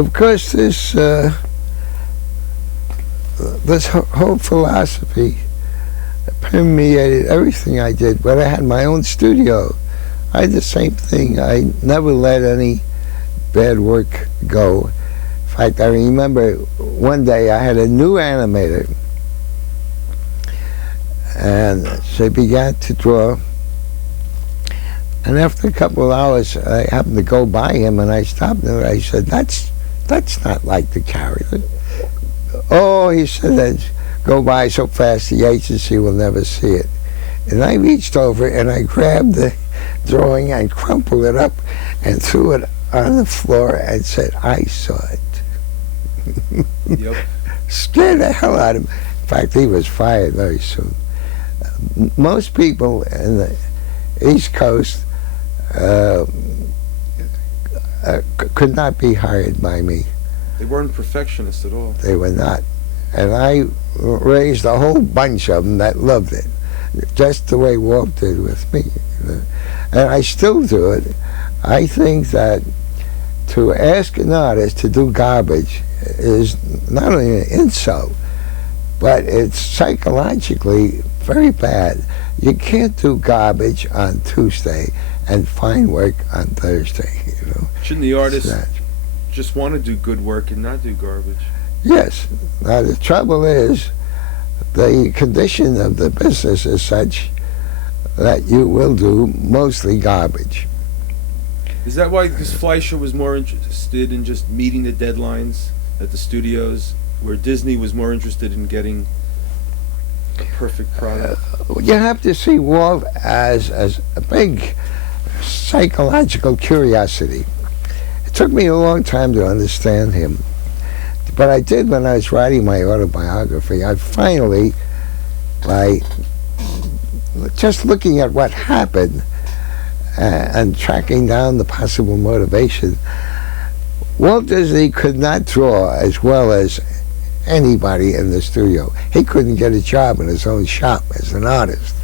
of course, this whole philosophy permeated everything I did. But I had my own studio. I did the same thing. I never let any bad work go. In fact, I remember one day I had a new animator, and she began to draw. And after a couple of hours, I happened to go by him, and I stopped him, and I said, that's not like the character. Oh, he said, go by so fast the agency will never see it. And I reached over and I grabbed the drawing and crumpled it up and threw it on the floor and said, I saw it. Yep. Scared the hell out of him. In fact, he was fired very soon. Most people in the East Coast could not be hired by me. They weren't perfectionists at all. They were not. And I raised a whole bunch of them that loved it, just the way Walt did with me. And I still do it. I think that to ask an artist to do garbage is not only an insult, but it's psychologically very bad. You can't do garbage on Tuesday and fine work on Thursday. Shouldn't the artist just want to do good work and not do garbage? Yes. Now the trouble is, the condition of the business is such that you will do mostly garbage. Is that why? Because Fleischer was more interested in just meeting the deadlines at the studios, where Disney was more interested in getting a perfect product? You have to see Walt as a big psychological curiosity. It took me a long time to understand him, but I did when I was writing my autobiography. I finally, by just looking at what happened and tracking down the possible motivation, Walt Disney could not draw as well as anybody in the studio. He couldn't get a job in his own shop as an artist.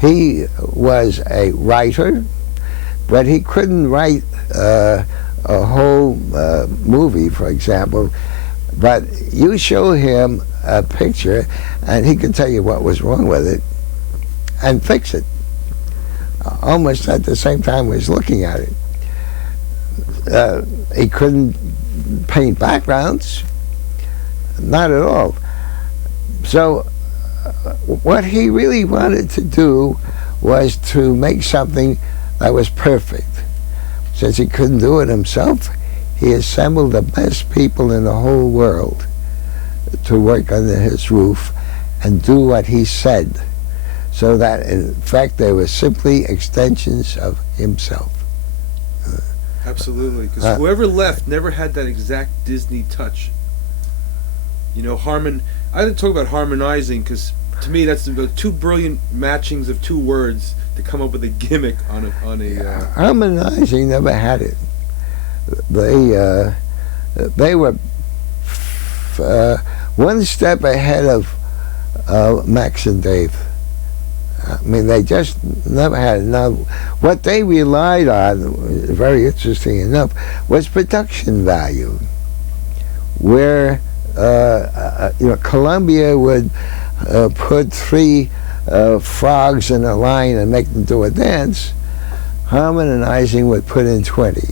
He was a writer, but he couldn't write a whole movie, for example. But you show him a picture and he could tell you what was wrong with it and fix it almost at the same time he was looking at it. He couldn't paint backgrounds, not at all. So what he really wanted to do was to make something that was perfect. Since he couldn't do it himself, he assembled the best people in the whole world to work under his roof and do what he said, so that in fact they were simply extensions of himself. Absolutely, because whoever left never had that exact Disney touch. You know, I didn't talk about harmonizing, because to me that's about two brilliant matchings of two words to come up with a gimmick on a harmonizing never had it. They were one step ahead of Max and Dave. I mean, they just never had it. Now, what they relied on, very interesting enough, was production value, where Columbia would put 3 frogs in a line and make them do a dance. Harmonizing would put in 20.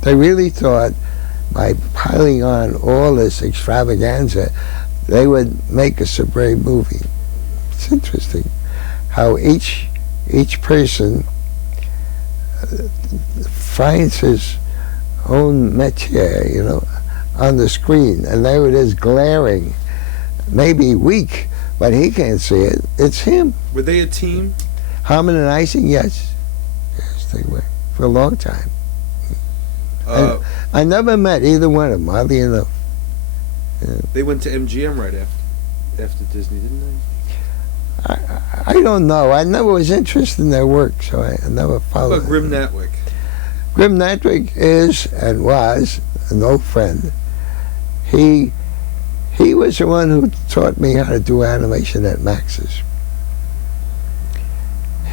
They really thought by piling on all this extravaganza, they would make a superb movie. It's interesting how each person finds his own métier, on the screen, and there it is, glaring, maybe weak, but he can't see it. It's him. Were they a team? Harmonizing, yes. Yes, they were, for a long time. I never met either one of them, oddly enough. Yeah. They went to MGM right after Disney, didn't they? I don't know. I never was interested in their work, so I never followed. What about Grim Natwick? Grim Natwick is and was an old friend. He was the one who taught me how to do animation at Max's.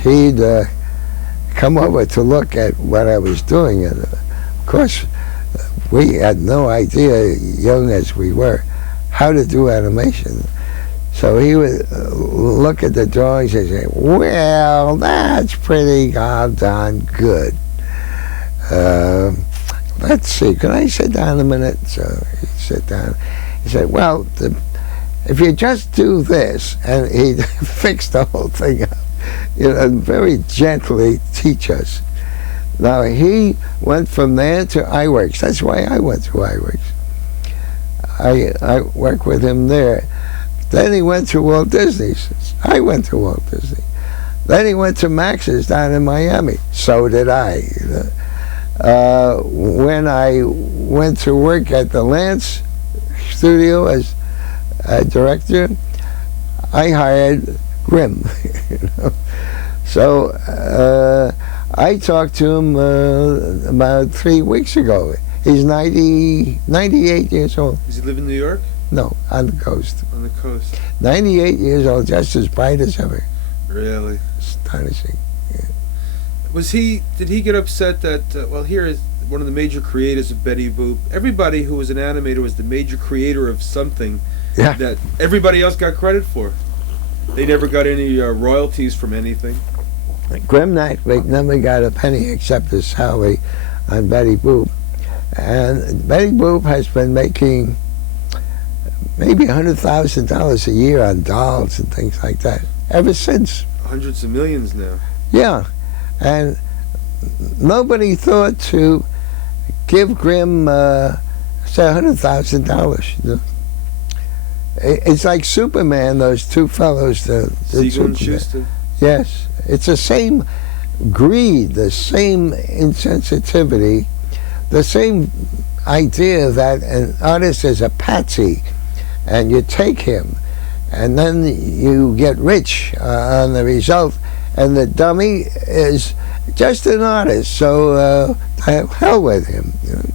He'd come over to look at what I was doing, and of course we had no idea, young as we were, how to do animation. So he would look at the drawings and say, well, that's pretty goddamn good. Let's see, can I sit down a minute? So he'd sit down. He said, well, if you just do this, and he'd fix the whole thing up, and very gently teach us. Now, he went from there to Iwerks. That's why I went to Iwerks. I worked with him there. Then he went to Walt Disney's. I went to Walt Disney. Then he went to Max's down in Miami. So did I. When I went to work at the Lantz Studio as a director, I hired Grimm. So I talked to him about 3 weeks ago. He's 98 years old. Does he live in New York? No, on the coast. On the coast. 98 years old, just as bright as ever. Really? Astonishing. Yeah. Did he get upset that, well, here is one of the major creators of Betty Boop. Everybody who was an animator was the major creator of something that everybody else got credit for. They never got any royalties from anything. Grimm never got a penny except his salary on Betty Boop. And Betty Boop has been making maybe $100,000 a year on dolls and things like that ever since. Hundreds of millions now. Yeah, and nobody thought to give Grimm say $100,000. You know? It's like Superman. Those two fellows, Siegel and Eugster. Yes, it's the same greed, the same insensitivity, the same idea that an artist is a patsy, and you take him, and then you get rich on the result, and the dummy is just an artist. So hell with him. You know?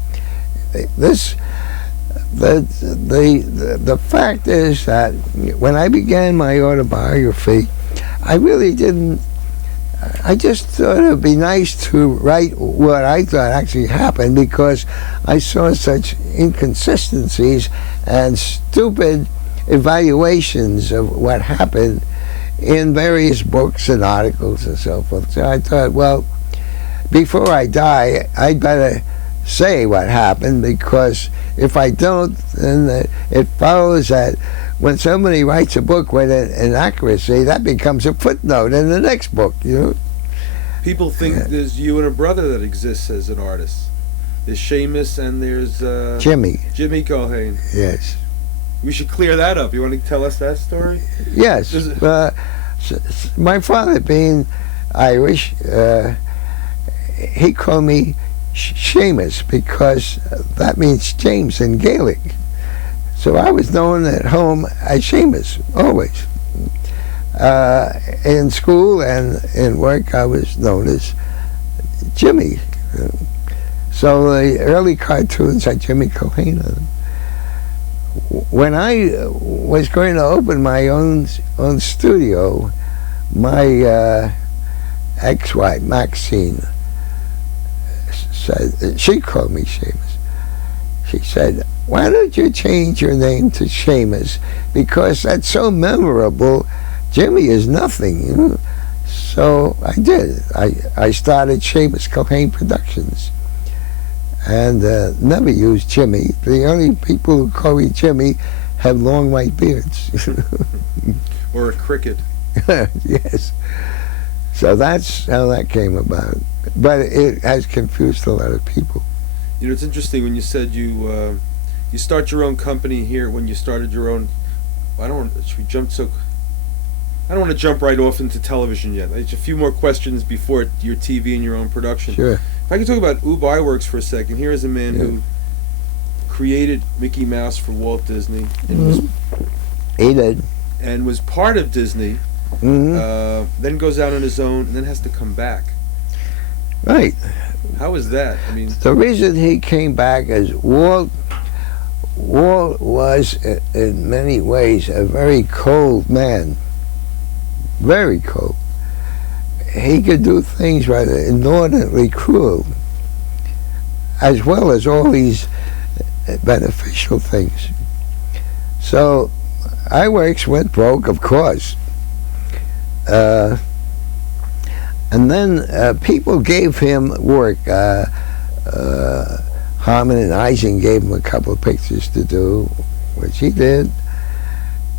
The fact is that when I began my autobiography, I really didn't. I just thought it would be nice to write what I thought actually happened, because I saw such inconsistencies and stupid evaluations of what happened in various books and articles and so forth. So I thought, well, before I die, I'd better say what happened, because if I don't, then it follows that when somebody writes a book with an inaccuracy, that becomes a footnote in the next book, you know? People think there's you and a brother that exists as an artist. There's Shamus and there's Jimmy Culhane. Yes. We should clear that up. You want to tell us that story? Yes. My father, being Irish, he called me Shamus, because that means James in Gaelic. So I was known at home as Shamus, always. In school and in work, I was known as Jimmy. So the early cartoons had Jimmy Culhane on them. When I was going to open my own studio, my ex-wife, Maxine, said, she called me Shamus. She said, why don't you change your name to Shamus, because that's so memorable. Jimmy is nothing, you know. So I did. I started Shamus Culhane Productions, and never used Jimmy. The only people who call me Jimmy have long white beards. Or a cricket. Yes. So that's how that came about. But it has confused a lot of people. You know, it's interesting when you said you start your own company here. When you started your own, I don't want to jump right off into television yet. There's a few more questions before your TV and your own production. Sure. If I can talk about Ub Iwerks for a second. Here is a man who created Mickey Mouse for Walt Disney, and he did, and was part of Disney. Then goes out on his own, and then has to come back. Right. How is that? I mean, the reason he came back is Walt was in many ways a very cold man. Very cold. He could do things rather inordinately cruel. as well as all these beneficial things. So Iwerks went broke, of course. And then people gave him work. Harmon and Eisen gave him a couple of pictures to do, which he did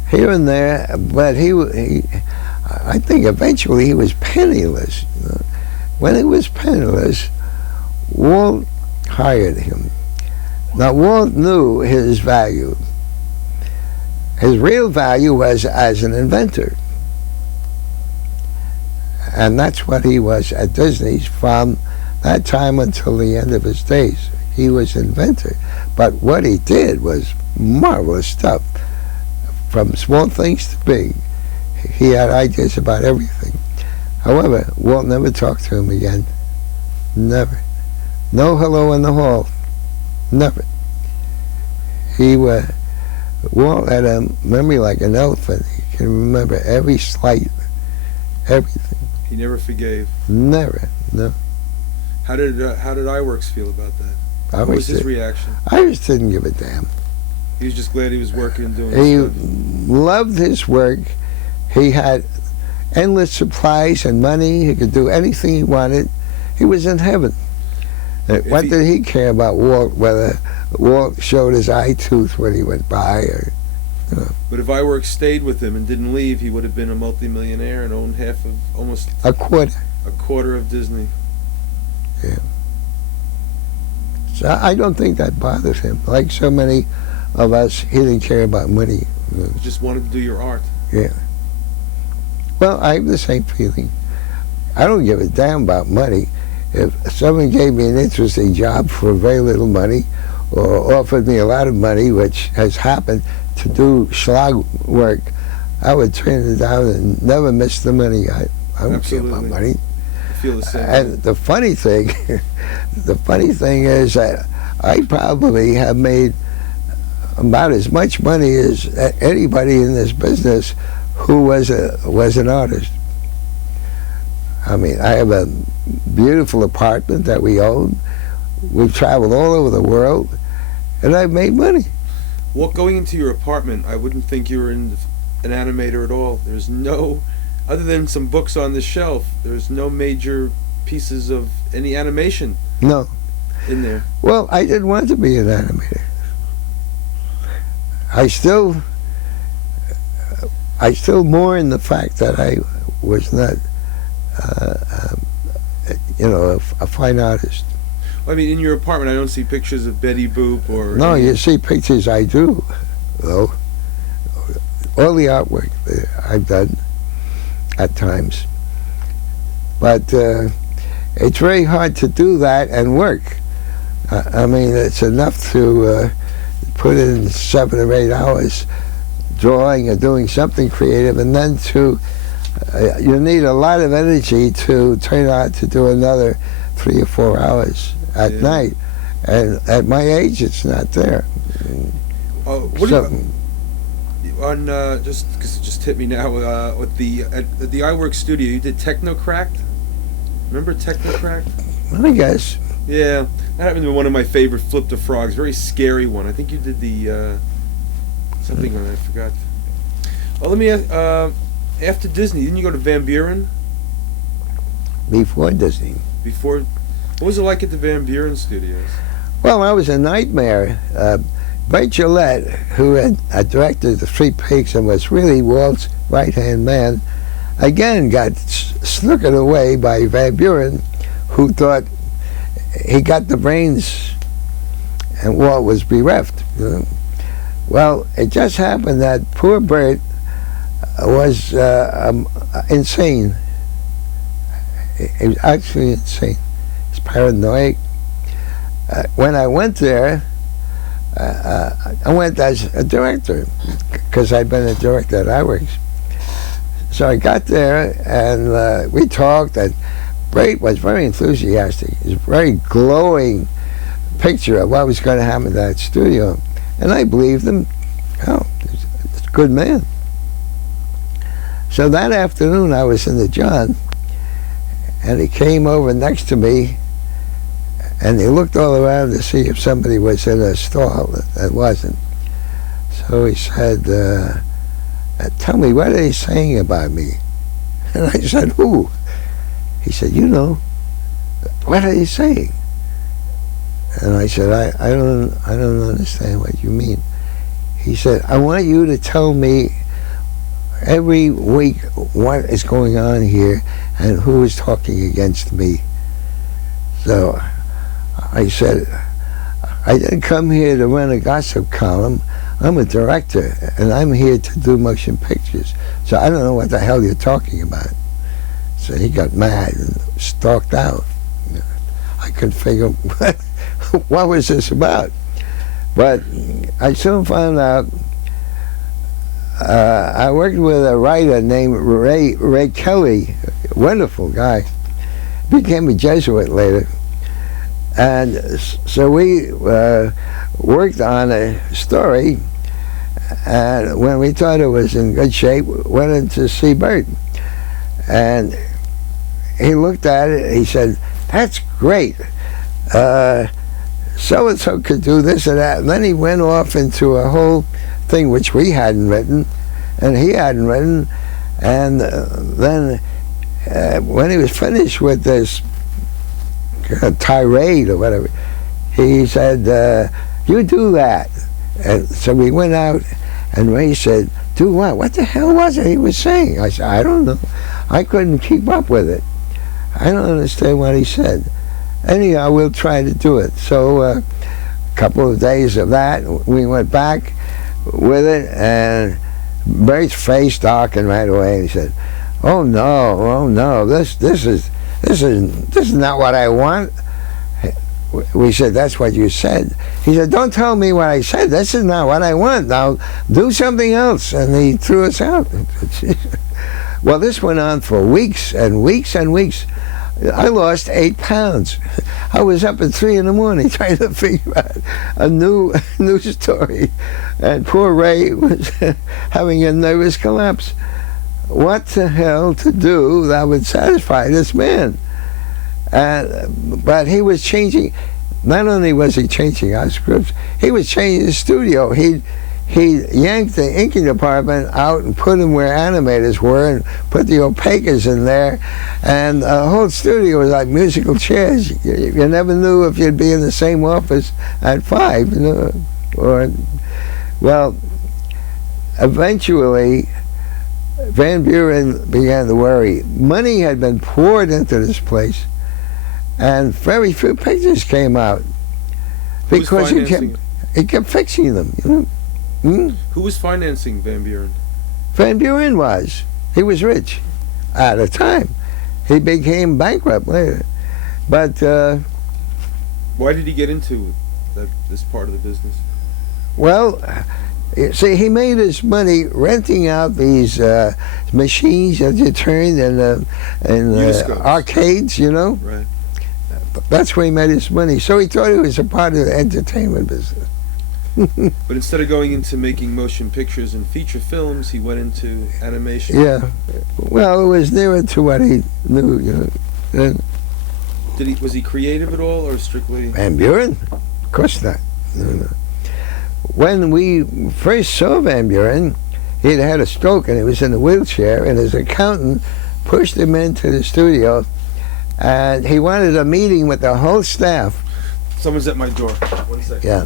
here and there, but I think eventually he was penniless. When he was penniless, Walt hired him. Now, Walt knew his value. His real value was as an inventor. And that's what he was at Disney from that time until the end of his days. He was an inventor. But what he did was marvelous stuff. From small things to big. He had ideas about everything. However, Walt never talked to him again. Never. No hello in the hall. Never. Walt had a memory like an elephant. He can remember every slight, everything. He never forgave. Never, no. How did Iwerks feel about that? What was his reaction? Iwerks didn't give a damn. He was just glad he was working and doing He stuff. loved his work. He had endless supplies and money. He could do anything he wanted. He was in heaven. What did he care about Walt, whether Walt showed his eye tooth when he went by? But if Iwerks stayed with him and didn't leave, he would have been a multimillionaire and owned half of, almost a quarter of Disney. Yeah. So I don't think that bothered him. Like so many of us, he didn't care about money. You just wanted to do your art. Yeah. Well, I have the same feeling. I don't give a damn about money. If someone gave me an interesting job for very little money, or offered me a lot of money, which has happened, to do schlag work, I would turn it down and never miss the money. I don't care about money. I feel the same. And the funny thing is that I probably have made about as much money as anybody in this business who was an artist. I mean, I have a beautiful apartment that we own. We've traveled all over the world, and I've made money. Well, going into your apartment, I wouldn't think you were an animator at all. There's no, other than some books on the shelf, there's no major pieces of any animation. No. In there. Well, I didn't want to be an animator. I still mourn the fact that I was not, a fine artist. I mean, in your apartment, I don't see pictures of Betty Boop or... No, you see pictures I do, though. All the artwork that I've done at times. But it's very hard to do that and work. I mean, it's enough to put in 7 or 8 hours drawing or doing something creative, and then you need a lot of energy to turn out to do another 3 or 4 hours at night. And at my age, it's not there. What do you... On, just because it just hit me now, at the Iwerks Studio, you did Technocracked? Remember Technocracked? I guess. Yeah, that happened to be one of my favorite Flip the Frogs. Very scary one. I think you did the something on it, I forgot. Well, let me ask. After Disney, didn't you go to Van Beuren? Before Disney. Before, what was it like at the Van Beuren Studios? Well, I was a nightmare. Bray Gillette, who had directed The Three Pigs and was really Walt's right-hand man, again got snookered away by Van Beuren, who thought he got the brains and Walt was bereft. Well, it just happened that poor Bert was insane. He was actually insane. He's paranoid. When I went there, I went as a director because I'd been a director at Iwerks. So I got there and we talked, and Bray was very enthusiastic. It was a very glowing picture of what was going to happen to that studio. And I believed him. Oh, he's a good man. So that afternoon I was in the John, and he came over next to me, And he looked all around to see if somebody was in a stall. It wasn't. So he said, tell me, what are they saying about me? And I said, who? He said, you know, what are they saying? And I said, I don't understand what you mean. He said, I want you to tell me every week what is going on here and who is talking against me. So I said, I didn't come here to run a gossip column. I'm a director, and I'm here to do motion pictures. So I don't know what the hell you're talking about. So he got mad and stalked out. I couldn't figure what was this about. But I soon found out. I worked with a writer named Ray Kelly, a wonderful guy. Became a Jesuit later. And so we worked on a story, and when we thought it was in good shape, went in to see Bert. And he looked at it, he said, that's great. So-and-so could do this and that. And then he went off into a whole thing which we hadn't written, and he hadn't written. And then when he was finished with this tirade or whatever, he said, you do that. And so we went out, and Ray said, do what? What the hell was it he was saying? I said, I don't know. I couldn't keep up with it. I don't understand what he said. Anyhow, we'll try to do it. So a couple of days of that, we went back with it, and Bert's face darkened right away. He said, oh no, this is not what I want. We said, that's what you said. He said, don't tell me what I said. This is not what I want. Now do something else. And he threw us out. Well, this went on for weeks and weeks and weeks. I lost 8 pounds. I was up at 3 a.m. trying to figure out a new story. And poor Ray was having a nervous collapse. What the hell to do that would satisfy this man? But he was changing. Not only was he changing our scripts, he was changing the studio. He yanked the inking department out and put them where animators were, and put the opacas in there, and the whole studio was like musical chairs. You never knew if you'd be in the same office at 5, you know. Well, eventually Van Beuren began to worry. Money had been poured into this place, and very few pictures came out because he kept fixing them, you know. Who was financing Van Beuren? Van Beuren was. He was rich at the time. He became bankrupt later. But why did he get into this part of the business? Well, see, he made his money renting out these machines that you turn in arcades, you know. Right. That's where he made his money. So he thought he was a part of the entertainment business. But instead of going into making motion pictures and feature films, he went into animation. Yeah. Well, it was nearer to what he knew, you know. Was he creative at all, or strictly? Van Beuren? Of course not. No. When we first saw Van Beuren, he'd had a stroke and he was in a wheelchair, and his accountant pushed him into the studio, and he wanted a meeting with the whole staff. Someone's at my door. 1 second. Yeah.